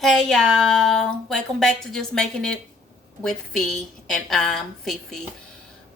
Hey y'all, welcome back to Just Making It with Fee, and I'm Fifi.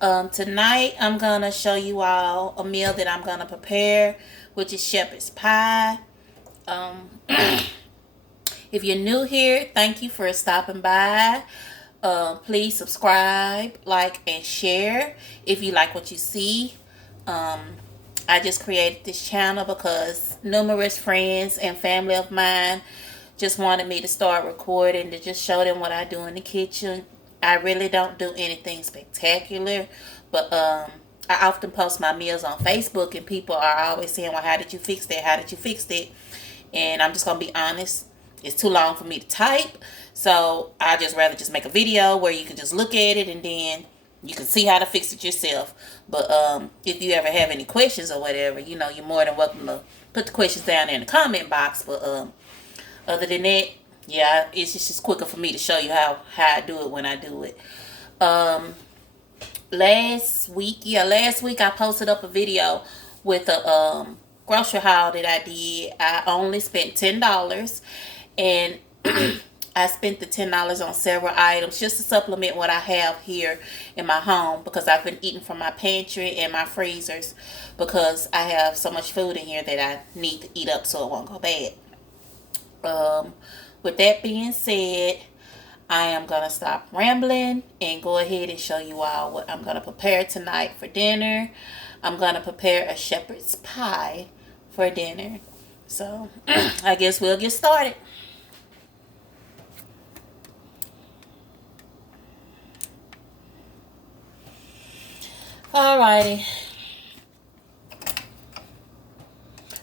Tonight I'm gonna show you all a meal that I'm gonna prepare, which is shepherd's pie. Um, if you're new here, thank you for stopping by. Please subscribe, like, and share if you like what you see. Um, I just created this channel because numerous friends and family of mine just wanted me to start recording to just show them what I do in the kitchen. I really don't do anything spectacular, but I often post my meals on Facebook, and people are always saying, "Well, how did you fix that? How did you fix that?" And I'm just gonna be honest. It's too long for me to type, so I just rather just make a video where you can just look at it and then you can see how to fix it yourself. But if you ever have any questions or whatever, you're more than welcome to put the questions down there in the comment box. But other than that, yeah, it's just quicker for me to show you how I do it when I do it. Um, last week I posted up a video with a grocery haul that I did. I only spent $10, and I spent the $10 on several items just to supplement what I have here in my home, because I've been eating from my pantry and my freezers because I have so much food in here that I need to eat up so it won't go bad. Um, with that being said, I am going to stop rambling and go ahead and show you all what I'm going to prepare tonight for dinner. I'm going to prepare a shepherd's pie for dinner. So, I guess we'll get started. Alrighty.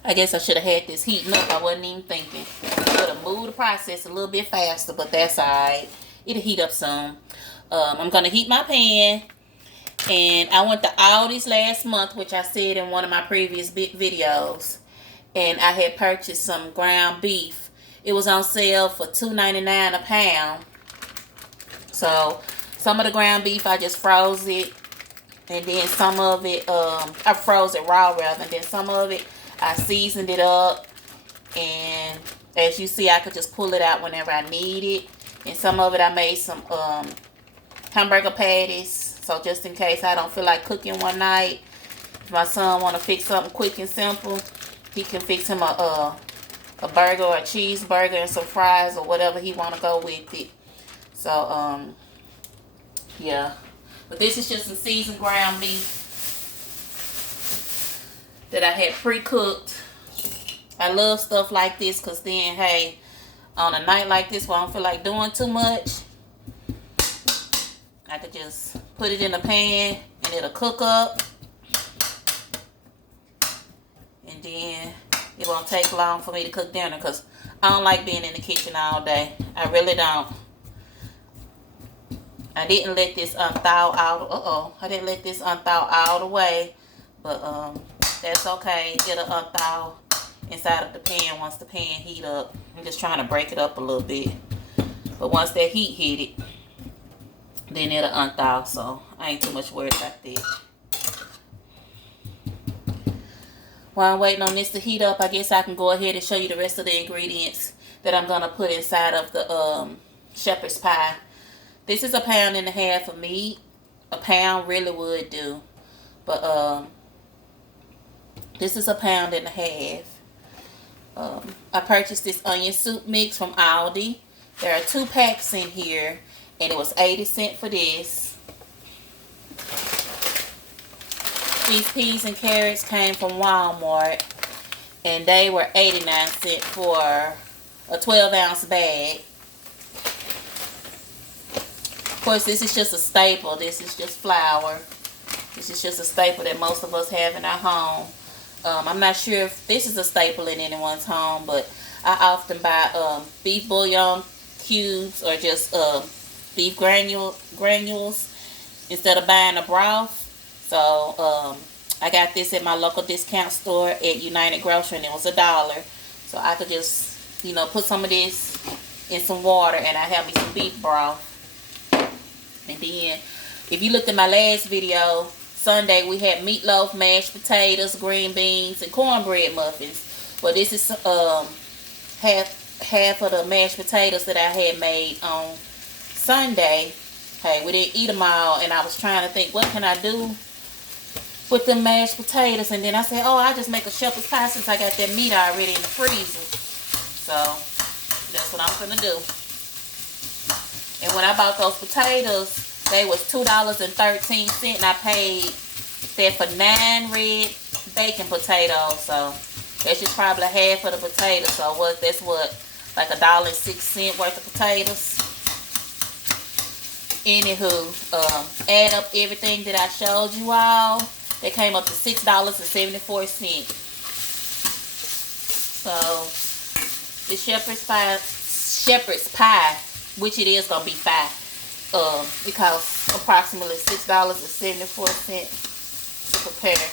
I guess I should have had this heating up. I wasn't even thinking. Could have moved the process a little bit faster, but that's alright. It'll heat up soon. I'm going to heat my pan. And I went to Aldi's last month, which I said in one of my previous videos. And I had purchased some ground beef. It was on sale for $2.99 a pound. So some of the ground beef I just froze it. And then some of it, I froze it raw rather. And then some of it, I seasoned it up. And as you see, I could just pull it out whenever I need it. And some of it, I made some hamburger patties. So just in case I don't feel like cooking one night, if my son want to fix something quick and simple, he can fix him a burger or a cheeseburger and some fries or whatever he want to go with it. So, yeah. But this is just some seasoned ground beef that I had pre-cooked. I love stuff like this because then, hey, on a night like this where I don't feel like doing too much, I could just put it in the pan and it'll cook up. And then it won't take long for me to cook dinner because I don't like being in the kitchen all day. I really don't. I didn't let this unthaw out. I didn't let this unthaw all the way. But that's okay. It'll unthaw inside of the pan once the pan heat up. I'm just trying to break it up a little bit. But once that heat hit it, then it'll unthaw. So I ain't too much worried about that. While I'm waiting on this to heat up, I guess I can go ahead and show you the rest of the ingredients that I'm going to put inside of the shepherd's pie. This is 1.5 pounds of meat. A pound really would do. But this is 1.5 pounds. I purchased this onion soup mix from Aldi. There are 2 packs in here, and it was 80 cents for this. These peas and carrots came from Walmart, and they were 89 cents for a 12-ounce bag. Of course, this is just a staple. This is just flour. This is just a staple that most of us have in our home. I'm not sure if this is a staple in anyone's home, but I often buy beef bouillon cubes or just beef granules instead of buying a broth. So I got this at my local discount store at United Grocery, and it was $1. So I could just, put some of this in some water, and I have me some beef broth. And then, if you looked at my last video, Sunday we had meatloaf, mashed potatoes, green beans, and cornbread muffins. Well, this is half half of the mashed potatoes that I had made on Sunday. Hey, we didn't eat them all, and I was trying to think, what can I do with the mashed potatoes? And then I said, oh, I just make a shepherd's pie since I got that meat already in the freezer. So that's what I'm gonna do. And when I bought those potatoes, they was $2.13, and I paid that for 9 red bacon potatoes. So that's just probably half of the potatoes. So that's what, like $1.06 worth of potatoes. Anywho, add up everything that I showed you all. They came up to $6.74. So the shepherd's pie, which it is gonna be $5, it costs approximately $6.74 to prepare.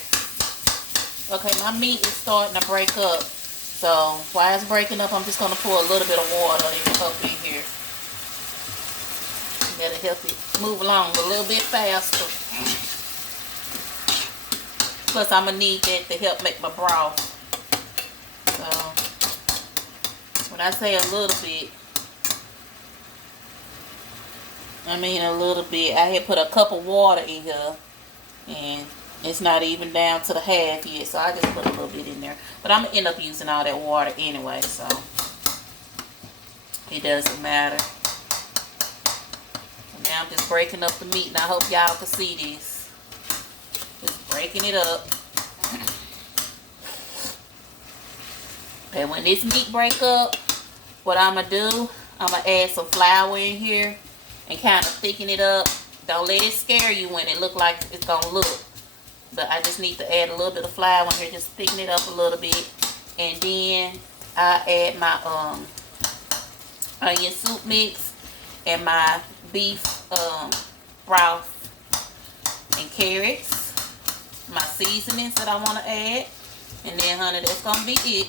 Okay, my meat is starting to break up. So while it's breaking up, I'm just gonna pour a little bit of water up in here. That'll help it move along a little bit faster. Plus, I'm gonna need that to help make my broth. So when I say a little bit, I mean a little bit. I had put a cup of water in here, and it's not even down to the half yet, so I just put a little bit in there. But I'm gonna end up using all that water anyway, so it doesn't matter. So now I'm just breaking up the meat, and I hope y'all can see this. Just breaking it up. And when this meat break up, what I'm gonna do, I'm gonna add some flour in here and kind of thicken it up. Don't let it scare you when it look like it's gonna look. But I just need to add a little bit of flour in here, just thicken it up a little bit. And then I add my onion soup mix and my beef broth and carrots, my seasonings that I want to add. And then, honey, that's gonna be it.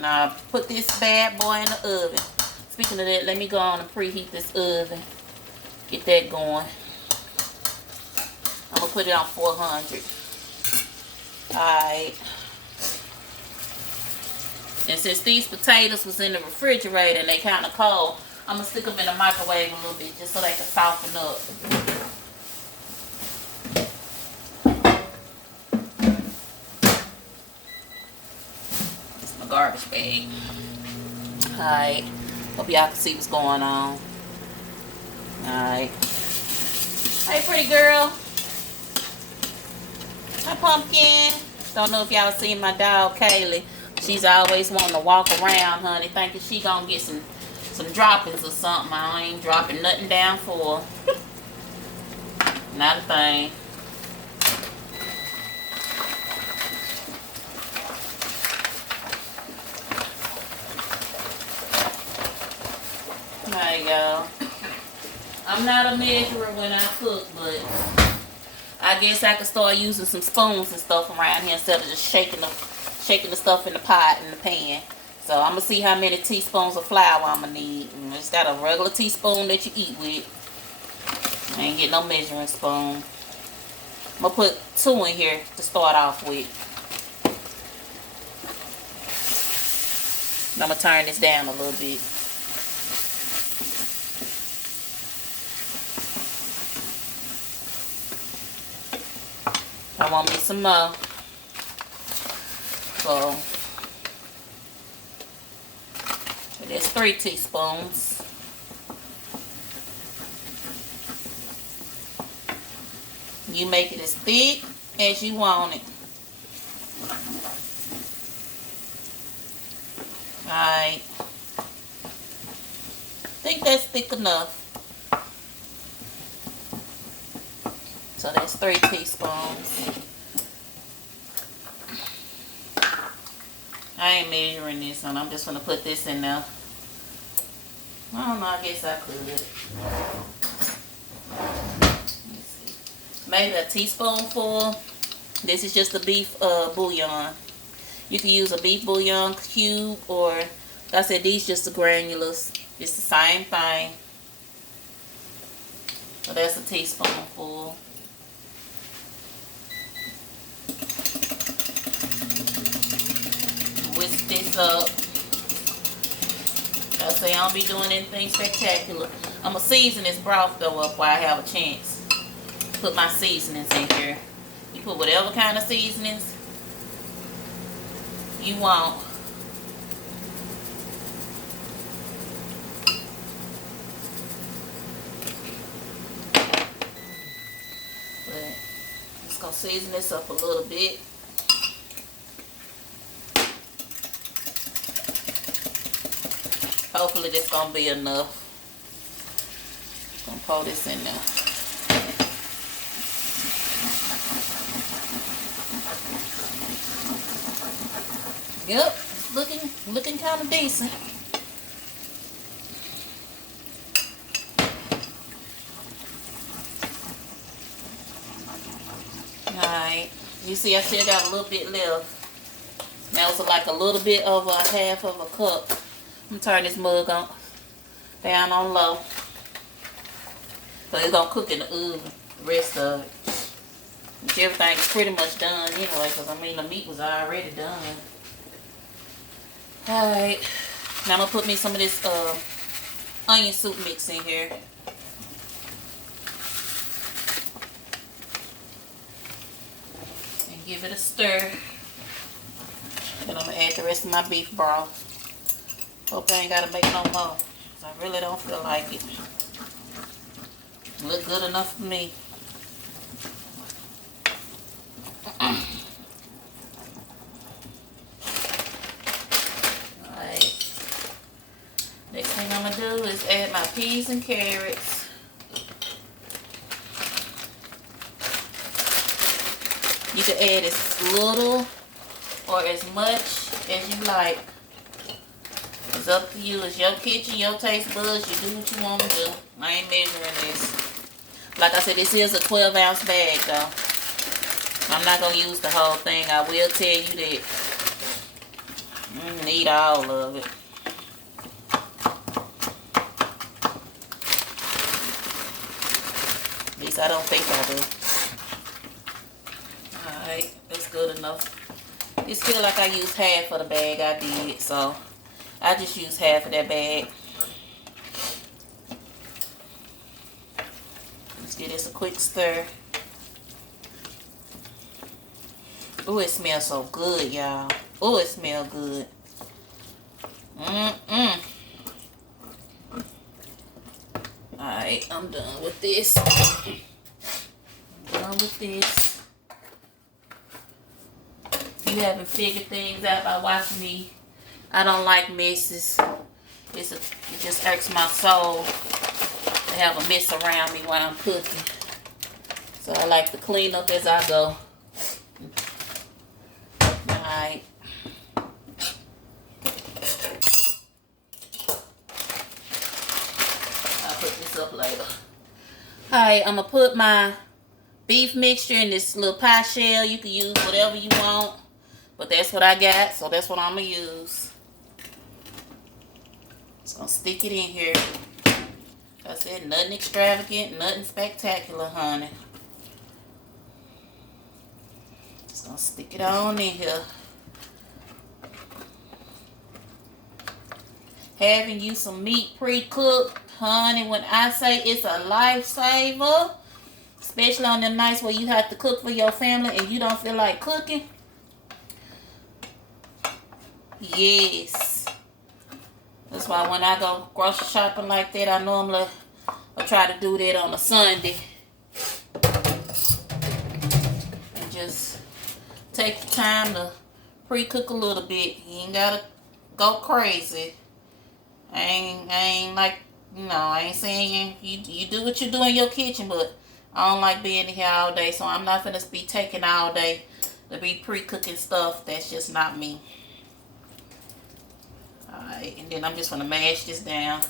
Now put this bad boy in the oven. Speaking of that, let me go on and preheat this oven. Get that going. I'm gonna put it on 400. Alright. And since these potatoes was in the refrigerator and they kind of cold, I'm gonna stick them in the microwave a little bit just so they can soften up. It's my garbage bag. Alright. Hope y'all can see what's going on. Alright. Hey, pretty girl. Hi, Pumpkin. Don't know if y'all seen my dog, Kaylee. She's always wanting to walk around, honey, thinking she gonna get some droppings or something. I ain't dropping nothing down for her. Not a thing. There you go. I'm not a measurer when I cook, but I guess I could start using some spoons and stuff around here instead of just shaking the stuff in the pot and the pan. So I'm gonna see how many teaspoons of flour I'm gonna need. And it's got a regular teaspoon that you eat with. I ain't get no measuring spoon. I'm gonna put 2 in here to start off with. And I'm gonna turn this down a little bit. I want me some more. So there's 3 teaspoons. You make it as thick as you want it. Alright. I think that's thick enough. So that's 3 teaspoons. I ain't measuring this one. I'm just going to put this in there. I don't know. I guess I could. Let's see. Maybe a teaspoonful. This is just a beef bouillon. You can use a beef bouillon cube, or like I said, these just the granulars. It's the same thing. So that's a teaspoonful. Whisk this up. I say I don't be doing anything spectacular. I'm going to season this broth though up while I have a chance. Put my seasonings in here. You put whatever kind of seasonings you want. But just gonna season this up a little bit. Hopefully this gonna be enough. Gonna pour this in there. Yep, it's looking kind of decent. Alright, you see I still got a little bit left. That was like a little bit over a half of a cup. I'm gonna turn this mug on down on low. So it's gonna cook in the oven, the rest of it. Which everything is pretty much done anyway, because I mean the meat was already done. Alright, now I'm gonna put me some of this onion soup mix in here. And give it a stir. Then I'm gonna add the rest of my beef broth. Hope I ain't gotta make no more, because I really don't feel like it. Look good enough for me. Alright. Next thing I'm gonna do is add my peas and carrots. You can add as little or as much as you like. It's up to you. It's your kitchen, your taste buds. You do what you want to do. I ain't measuring this. Like I said, this is a 12-ounce bag, though. I'm not going to use the whole thing. I will tell you that you need all of it. At least I don't think I do. Alright, that's good enough. It feel like I used half of the bag I did, so I just used half of that bag. Let's give this a quick stir. Oh, it smells so good, y'all. Oh, it smells good. Alright, I'm done with this. If you haven't figured things out by watching me, I don't like messes. It just irks my soul to have a mess around me while I'm cooking. So I like to clean up as I go. Alright. I'll put this up later. Alright, I'm going to put my beef mixture in this little pie shell. You can use whatever you want. But that's what I got, so that's what I'm going to use. Just going to stick it in here. I said nothing extravagant, nothing spectacular, honey. Just going to stick it on in here. Having you some meat pre-cooked, honey, when I say it's a lifesaver, especially on them nights where you have to cook for your family and you don't feel like cooking. Yes. That's why when I go grocery shopping like that, I normally try to do that on a Sunday. And just take the time to pre-cook a little bit. You ain't gotta go crazy. I ain't like, you know, I ain't saying you do what you do in your kitchen, but I don't like being here all day, so I'm not gonna be taking all day to be pre-cooking stuff. That's just not me. Alright, and then I'm just going to mash this down.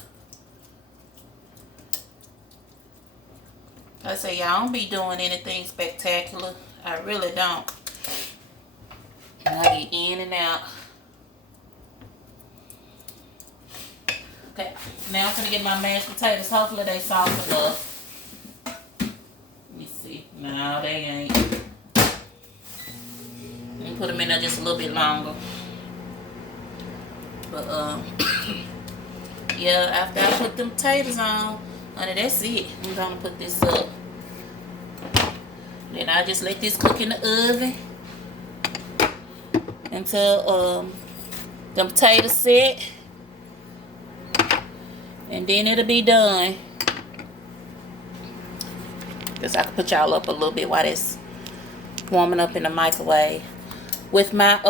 I say, y'all, I don't be doing anything spectacular. I really don't. I get in and out. Okay, now I'm going to get my mashed potatoes. Hopefully they soft enough. Let me see. No, they ain't. Let me put them in there just a little bit longer. But yeah, after I put them potatoes on, honey, that's it. I'm gonna put this up. Then I just let this cook in the oven until the potatoes set, and then it'll be done. Guess I can put y'all up a little bit while it's warming up in the microwave. With my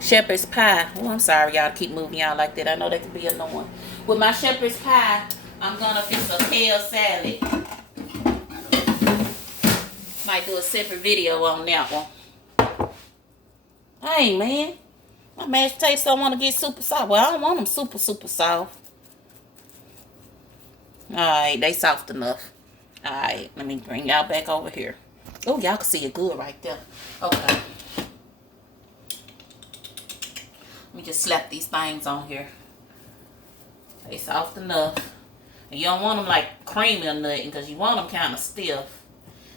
shepherd's pie. Oh, I'm sorry y'all keep moving y'all like that. I know that can be annoying. With my shepherd's pie, I'm gonna fix a kale salad. Might do a separate video on that one. Hey man, my mashed potatoes don't want to get super soft. Well, I don't want them super soft. Alright, they soft enough. Alright, let me bring y'all back over here. Oh, y'all can see it good right there. Okay. Let me just slap these things on here. They soft enough. And you don't want them like creamy or nothing, because you want them kind of stiff.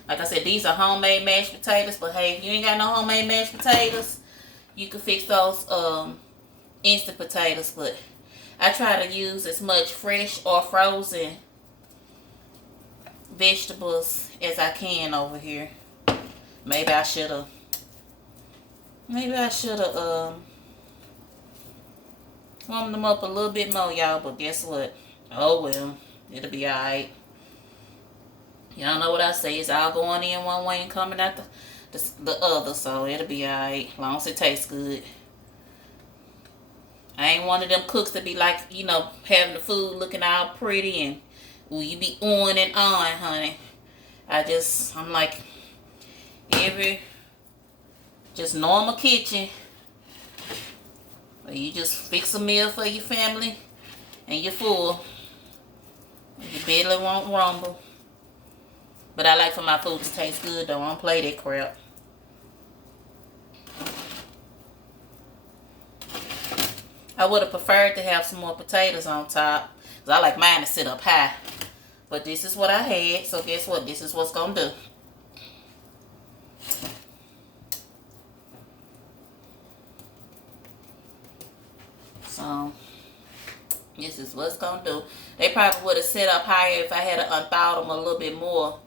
Like I said, these are homemade mashed potatoes. But hey, if you ain't got no homemade mashed potatoes, you can fix those instant potatoes. But I try to use as much fresh or frozen vegetables as I can over here. Maybe I should have warmed them up a little bit more, y'all. But guess what? Oh well, it'll be alright. Y'all know what I say. It's all going in one way and coming out the other. So it'll be alright, as long as it tastes good. I ain't one of them cooks that be like, you know, having the food looking all pretty and will you be on and on, honey. I'm like just normal kitchen. You just fix a meal for your family and you're full. Your belly won't rumble. But I like for my food to taste good though. I don't play that crap. I would have preferred to have some more potatoes on top, because I like mine to sit up high. But this is what I had, so guess what? This is what's going to do. So, this is what's going to do. They probably would have set up higher if I had unthawed them a little bit more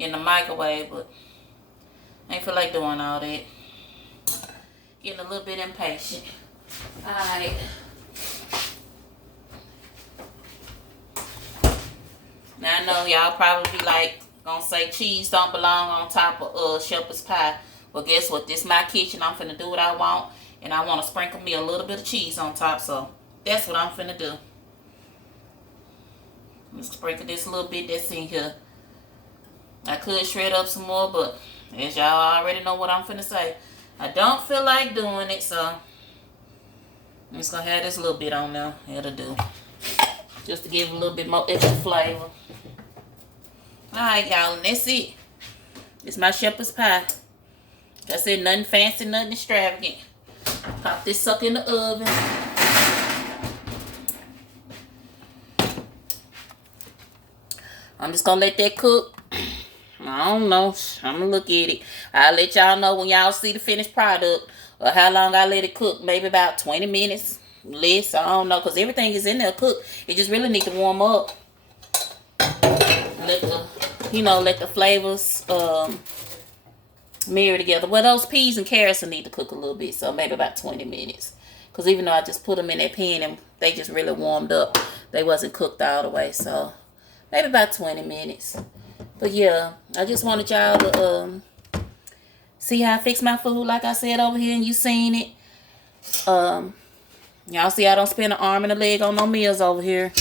in the microwave, but I ain't feel like doing all that. Getting a little bit impatient. Alright. Now I know y'all probably be like, gonna say cheese don't belong on top of shepherd's pie. Well, guess what? This is my kitchen. I'm finna do what I want. And I want to sprinkle me a little bit of cheese on top. So that's what I'm finna do. Let's sprinkle this little bit that's in here. I could shred up some more, but as y'all already know what I'm finna say, I don't feel like doing it, so I'm just gonna have this little bit on there. It'll do. Just to give a little bit more extra flavor. Alright, y'all, and that's it. It's my shepherd's pie. Like I said, nothing fancy, nothing extravagant. Pop this sucker in the oven. I'm just gonna let that cook. I don't know. I'm gonna look at it. I'll let y'all know when y'all see the finished product, or how long I let it cook. Maybe about 20 minutes. Less. I don't know. Because everything is in there cooked. It just really need to warm up. Let the flavors mirror together. Well, those peas and carrots will need to cook a little bit. So maybe about 20 minutes. Because even though I just put them in that pan and they just really warmed up, they wasn't cooked all the way. So maybe about 20 minutes. But yeah, I just wanted y'all to see how I fix my food, like I said over here, and you seen it. Y'all see I don't spend an arm and a leg on no meals over here.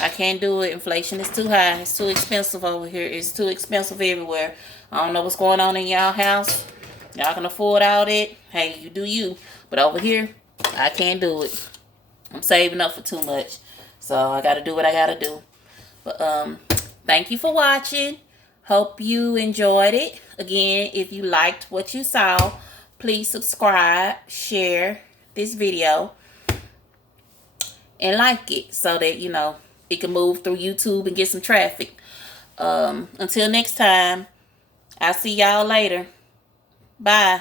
I can't do it. Inflation is too high. It's too expensive over here. It's too expensive everywhere. I don't know what's going on in y'all house. Y'all can afford all that. Hey, you do you. But over here, I can't do it. I'm saving up for too much. So I got to do what I got to do. But thank you for watching. Hope you enjoyed it. Again, if you liked what you saw, please subscribe, share this video, and like it so that, you know, it can move through YouTube and get some traffic. Until next time, I'll see y'all later. Bye.